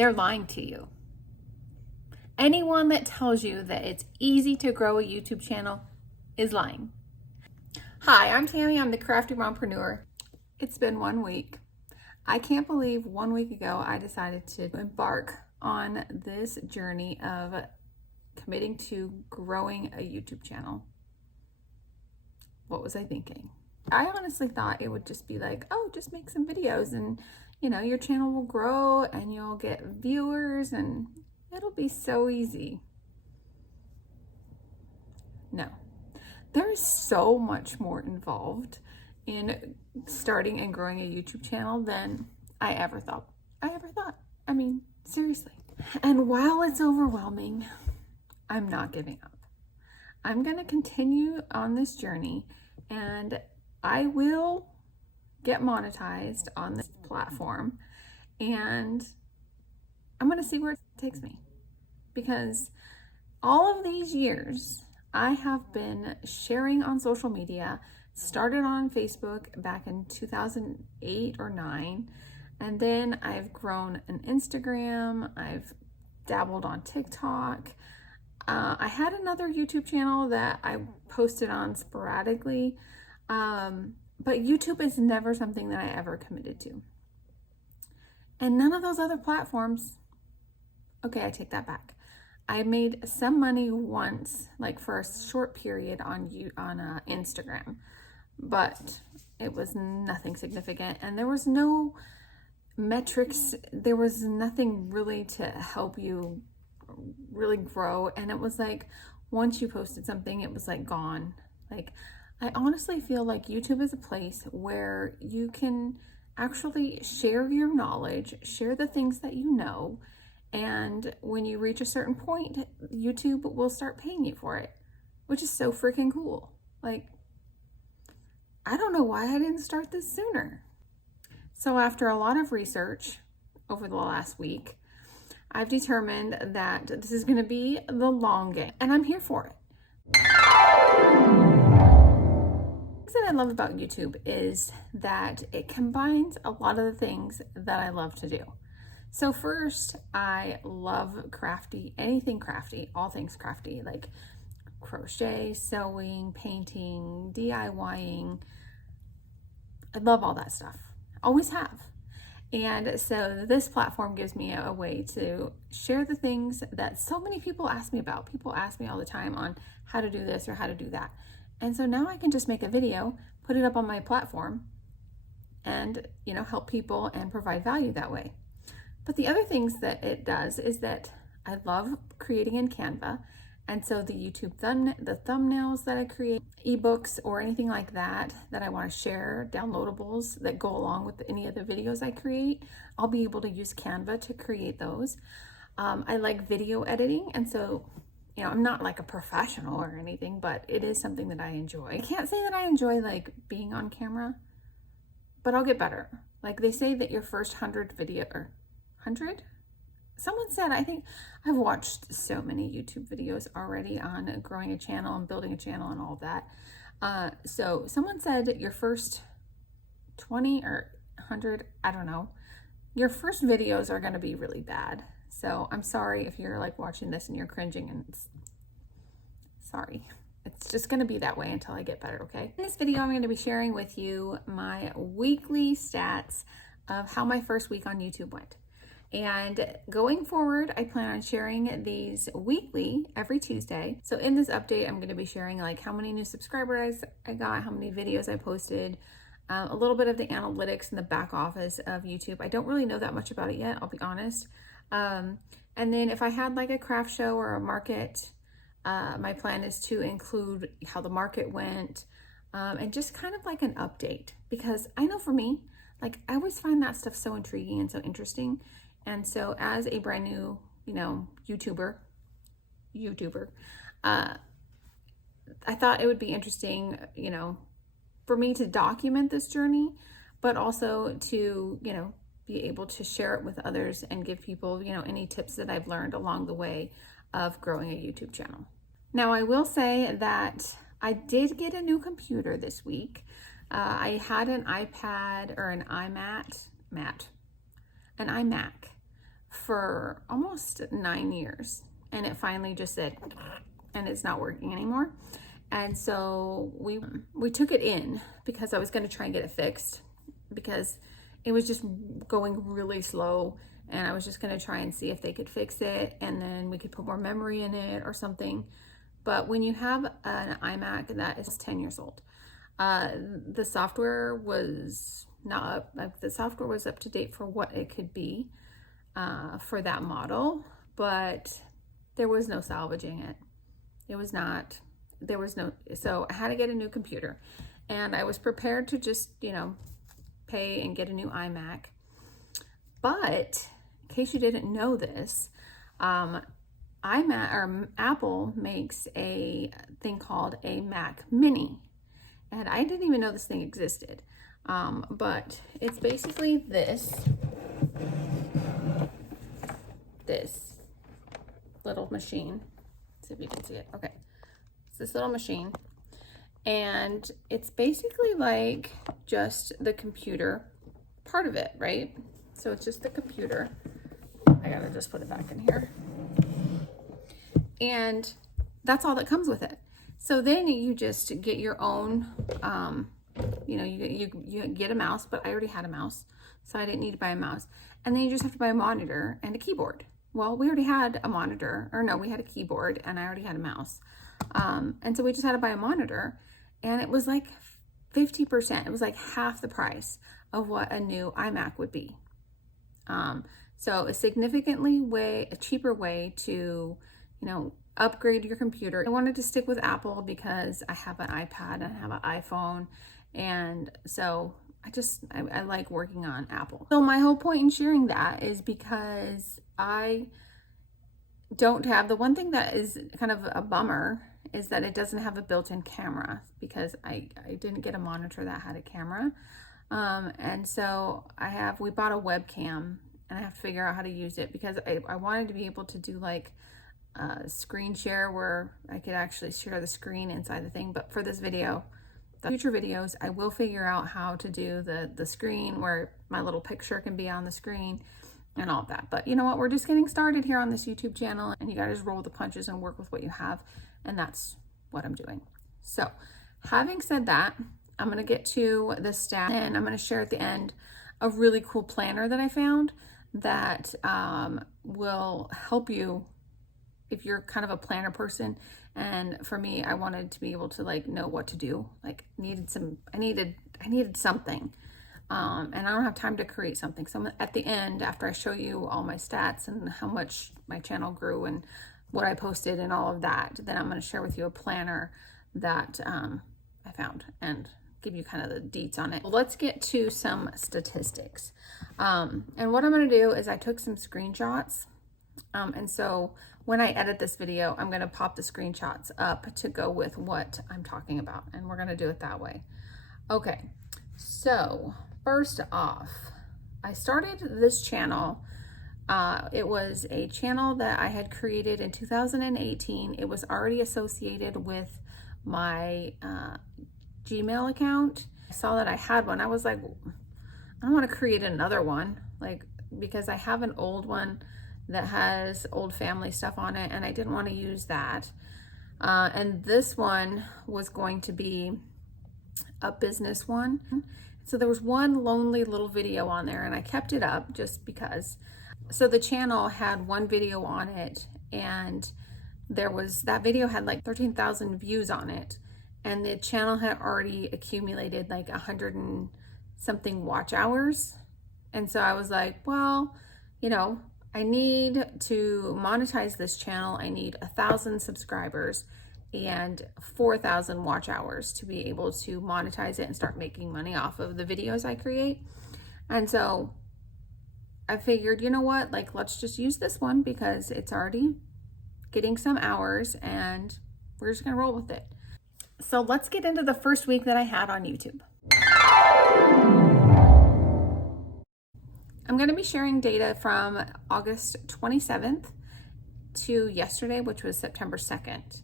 they're lying to you. Anyone that tells you that it's easy to grow a YouTube channel is lying. Hi, I'm Tammy. I'm the Crafty Mompreneur. It's been 1 week. I can't believe 1 week ago I decided to embark on this journey of committing to growing a YouTube channel. What was I thinking? I honestly thought it would just be like, oh, just make some videos and, your channel will grow and you'll get viewers and it'll be so easy. No, there is so much more involved in starting and growing a YouTube channel than I ever thought. I mean, seriously. And while it's overwhelming, I'm not giving up. I'm going to continue on this journey and I will get monetized on this platform and I'm going to see where it takes me, because all of these years I have been sharing on social media. Started on Facebook back in 2008 or 9, and then I've grown an Instagram. I've dabbled on TikTok. I had another YouTube channel that I posted on sporadically, but YouTube is never something that I ever committed to. And none of those other platforms, okay, I take that back. I made some money once, like for a short period on Instagram, but it was nothing significant and there was no metrics. There was nothing really to help you really grow. And it was like, once you posted something, it was like gone. Like, I honestly feel like YouTube is a place where you can actually share your knowledge, share the things that you know. And when you reach a certain point, YouTube will start paying you for it, which is so freaking cool. Like, I don't know why I didn't start this sooner. So after a lot of research over the last week, I've determined that this is going to be the long game, and I'm here for it. What I love about YouTube is that it combines a lot of the things that I love to do. So first, I love anything crafty, all things crafty, like crochet, sewing, painting, DIYing. I love all that stuff. Always have. And so this platform gives me a way to share the things that so many people ask me about. People ask me all the time on how to do this or how to do that. And so now I can just make a video, put it up on my platform, and help people and provide value that way. But the other things that it does is that I love creating in Canva. And so the YouTube the thumbnails that I create, ebooks or anything like that I want to share, downloadables that go along with any of the videos I create, I'll be able to use Canva to create those. I like video editing. And so, I'm not like a professional or anything, but it is something that I enjoy. I can't say that I enjoy like being on camera, but I'll get better. Like they say that your first 100 video or 100? Someone said, I think I've watched so many YouTube videos already on growing a channel and building a channel and all that. So someone said your first 20 or 100, I don't know, your first videos are going to be really bad. So I'm sorry if you're like watching this and you're cringing, and sorry. It's just going to be that way until I get better, okay? In this video, I'm going to be sharing with you my weekly stats of how my first week on YouTube went. And going forward, I plan on sharing these weekly every Tuesday. So in this update, I'm going to be sharing like how many new subscribers I got, how many videos I posted, a little bit of the analytics in the back office of YouTube. I don't really know that much about it yet, I'll be honest. And then if I had like a craft show or a market, my plan is to include how the market went, and just kind of like an update, because I know for me, like I always find that stuff so intriguing and so interesting. And so as a brand new, YouTuber, I thought it would be interesting, for me to document this journey, but also to, be able to share it with others and give people, any tips that I've learned along the way of growing a YouTube channel. Now, I will say that I did get a new computer this week. I had an iPad or an iMac for almost 9 years, and it finally just said, and it's not working anymore. And so we took it in because I was going to try and get it fixed, because it was just going really slow, and I was just going to try and see if they could fix it, and then we could put more memory in it or something. But when you have an iMac that is 10 years old, the software was not up, the software was up to date for what it could be for that model, but there was no salvaging it. It was not, there was no, so I had to get a new computer, and I was prepared to just, you know, pay and get a new iMac. But in case you didn't know this, Apple makes a thing called a Mac Mini, and I didn't even know this thing existed. But it's basically this little machine. Let's see if you can see it. Okay, it's this little machine, and it's basically like just the computer part of it, right? So it's just the computer. I gotta just put it back in here. And that's all that comes with it. So then you just get your own, you know, you get a mouse, but I already had a mouse, so I didn't need to buy a mouse. And then you just have to buy a monitor and a keyboard. Well, we already had a monitor, or no, we had a keyboard, and I already had a mouse. And so we just had to buy a monitor, and it was like 50%. It was like half the price of what a new iMac would be. So a significantly a cheaper way to, you know, upgrade your computer. I wanted to stick with Apple because I have an iPad and I have an iPhone, and so I like working on Apple. So my whole point in sharing that is because I don't have, the one thing that is kind of a bummer is that it doesn't have a built-in camera, because I didn't get a monitor that had a camera. And so we bought a webcam, and I have to figure out how to use it, because I wanted to be able to do like screen share where I could actually share the screen inside the thing. But for this video, the future videos, I will figure out how to do the screen where my little picture can be on the screen and all of that. But you know what, we're just getting started here on this YouTube channel, and you gotta just roll the punches and work with what you have, and that's what I'm doing. So having said that, I'm gonna get to the stats, and I'm gonna share at the end a really cool planner that I found that will help you if you're kind of a planner person. And for me, I wanted to be able to like know what to do. Like I needed something. And I don't have time to create something. So at the end, after I show you all my stats and how much my channel grew and what I posted and all of that, then I'm going to share with you a planner that I found and give you kind of the deets on it. Well, let's get to some statistics. And what I'm going to do is I took some screenshots. And so when I edit this video, I'm going to pop the screenshots up to go with what I'm talking about. And we're going to do it that way. Okay. So first off, I started this channel. It was a channel that I had created in 2018. It was already associated with my Gmail account. I saw that I had one. I was like, I don't want to create another one, like, because I have an old one that has old family stuff on it, and I didn't want to use that. And this one was going to be a business one. So there was one lonely little video on there, and I kept it up just because. So the channel had one video on it, and that video had like 13,000 views on it, and the channel had already accumulated like 100 and something watch hours. And so I was like, well, you know, I need to monetize this channel. I need 1,000 subscribers and 4,000 watch hours to be able to monetize it and start making money off of the videos I create. And so I figured, you know what, like, let's just use this one because it's already getting some hours, and we're just gonna roll with it. So let's get into the first week that I had on YouTube. I'm going to be sharing data from August 27th to yesterday, which was September 2nd.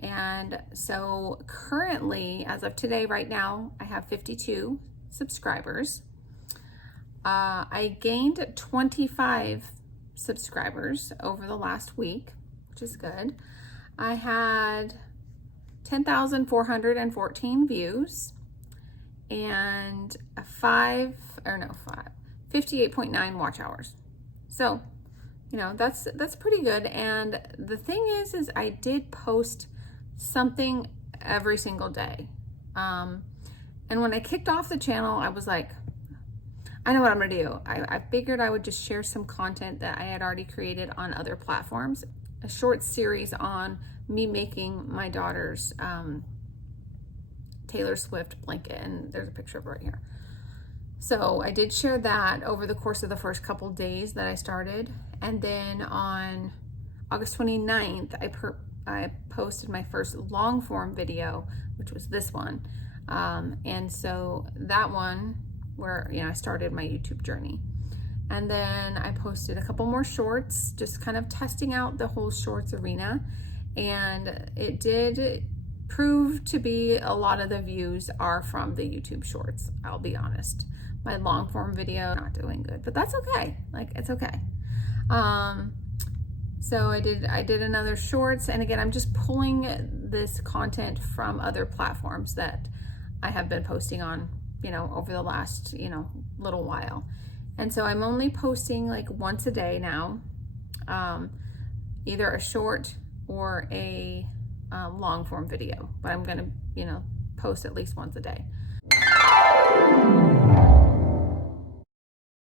And so currently, as of today, right now, I have 52 subscribers. I gained 25 subscribers over the last week, which is good. I had 10,414 views and 58.9 watch hours. So, that's pretty good. And the thing is I did post something every single day. And when I kicked off the channel, I was like, I know what I'm gonna do. I figured I would just share some content that I had already created on other platforms, a short series on me making my daughter's Taylor Swift blanket, and there's a picture of it right here. So I did share that over the course of the first couple days that I started. And then on August 29th, I posted my first long form video, which was this one. And so that one where, I started my YouTube journey. And then I posted a couple more shorts, just kind of testing out the whole shorts arena. And it did prove to be a lot of the views are from the YouTube shorts, I'll be honest. My long form video, not doing good, but that's okay. Like, it's okay. So I did another shorts, and again, I'm just pulling this content from other platforms that I have been posting on, over the last, little while. And so I'm only posting like once a day now, either a short or a long form video, but I'm gonna, post at least once a day.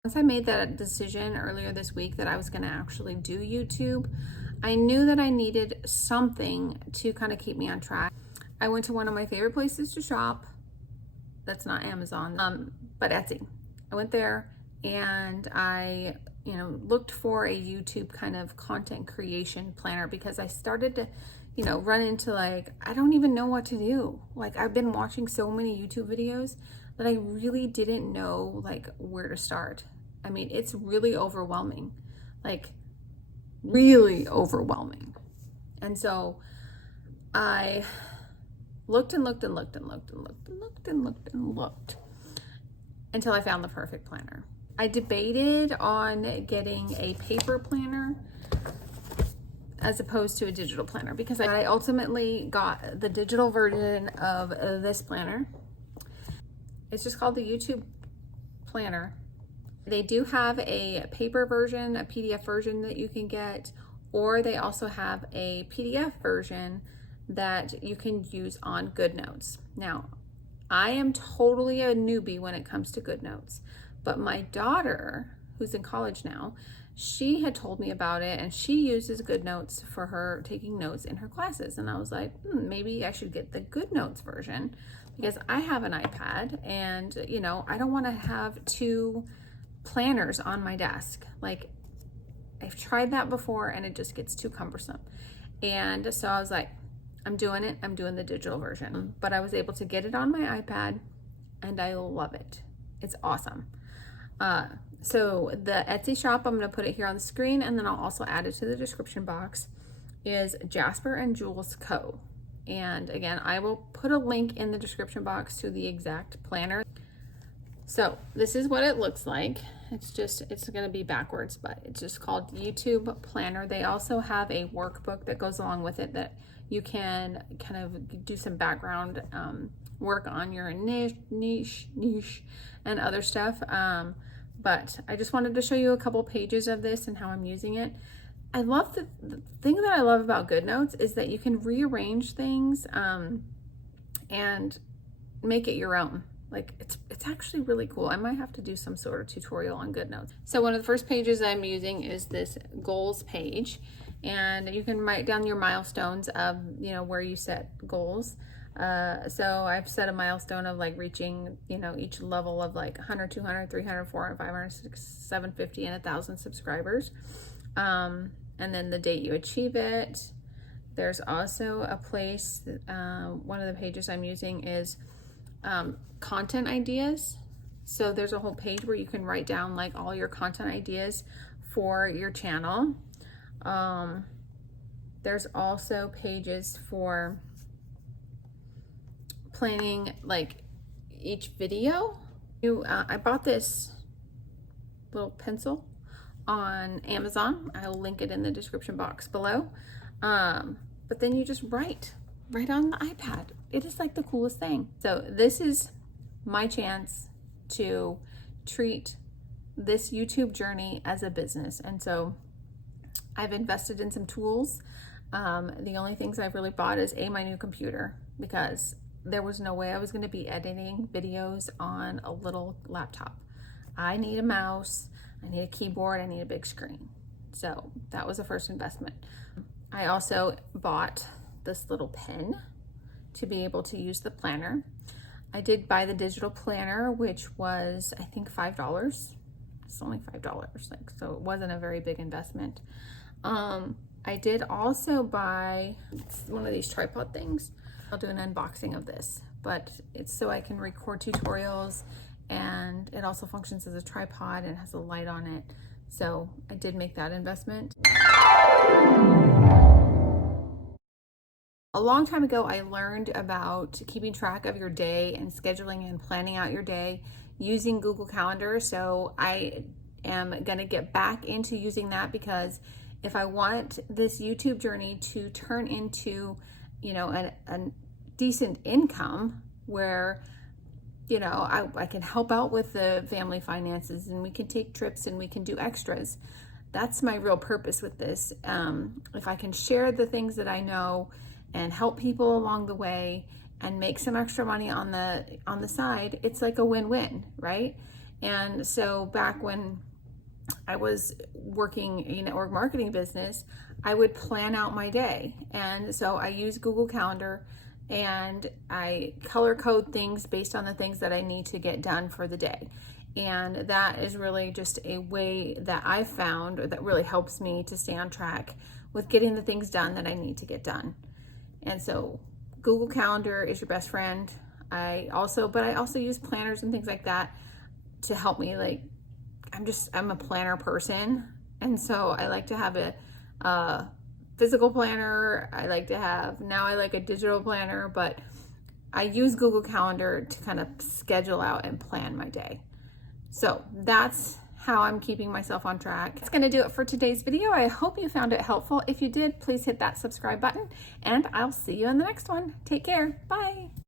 Once I made that decision earlier this week that I was going to actually do YouTube, I knew that I needed something to kind of keep me on track. I went to one of my favorite places to shop. That's not Amazon, but Etsy. I went there and I, looked for a YouTube kind of content creation planner, because I started to, run into like, I don't even know what to do. Like, I've been watching so many YouTube videos that I really didn't know like where to start. I mean, it's really overwhelming, like really overwhelming. And so I looked and looked and looked and looked and looked and looked and looked and looked until I found the perfect planner. I debated on getting a paper planner as opposed to a digital planner, because I ultimately got the digital version of this planner. It's just called the YouTube Planner. They do have a paper version, a PDF version that you can get, or they also have a PDF version that you can use on GoodNotes. Now, I am totally a newbie when it comes to GoodNotes, but my daughter, who's in college now, she had told me about it, and she uses GoodNotes for her taking notes in her classes. And I was like, maybe I should get the GoodNotes version, because I have an iPad and, I don't want to have two planners on my desk. Like, I've tried that before and it just gets too cumbersome. And so I was like, I'm doing it. I'm doing the digital version. But I was able to get it on my iPad and I love it. It's awesome. So the Etsy shop, I'm going to put it here on the screen, and then I'll also add it to the description box, is Jasper and Jules Co. And again, I will put a link in the description box to the exact planner. So this is what it looks like. It's going to be backwards, but it's just called YouTube Planner. They also have a workbook that goes along with it that you can kind of do some background work on your niche and other stuff. But I just wanted to show you a couple pages of this and how I'm using it. I love the thing that I love about GoodNotes is that you can rearrange things and make it your own. Like, it's actually really cool. I might have to do some sort of tutorial on GoodNotes. So one of the first pages I'm using is this goals page, and you can write down your milestones of, where you set goals. So I've set a milestone of like reaching, each level of like 100, 200, 300, 400, 500, 600, 750, and 1,000 subscribers. And then the date you achieve it. There's also a place, one of the pages I'm using is content ideas. So there's a whole page where you can write down like all your content ideas for your channel. There's also pages for planning like each video. I bought this little pencil on Amazon. I'll link it in the description box below. But then you just write on the iPad. It is like the coolest thing. So this is my chance to treat this YouTube journey as a business. And so I've invested in some tools. The only things I've really bought is my new computer, because there was no way I was going to be editing videos on a little laptop. I need a mouse, I need a keyboard, I need a big screen. So that was the first investment. I also bought this little pen to be able to use the planner. I did buy the digital planner, which was, I think, $5. It's only $5, so it wasn't a very big investment. I did also buy one of these tripod things. I'll do an unboxing of this, but it's so I can record tutorials, and it also functions as a tripod and has a light on it. So I did make that investment. A long time ago, I learned about keeping track of your day and scheduling and planning out your day using Google Calendar. So I am gonna get back into using that, because if I want this YouTube journey to turn into, you know, a decent income where, you know, I can help out with the family finances, and we can take trips and we can do extras. That's my real purpose with this. If I can share the things that I know and help people along the way and make some extra money on the side, it's like a win-win, right? And so back when I was working in a network marketing business, I would plan out my day. And so I use Google Calendar, and I color code things based on the things that I need to get done for the day. And that is really just a way that I found that really helps me to stay on track with getting the things done that I need to get done. And so Google Calendar is your best friend. I also use planners and things like that to help me. Like, I'm a planner person. And so I like to have a physical planner. I like a digital planner, but I use Google Calendar to kind of schedule out and plan my day. So that's how I'm keeping myself on track. That's gonna do it for today's video. I hope you found it helpful. If you did, please hit that subscribe button, and I'll see you in the next one. Take care, bye.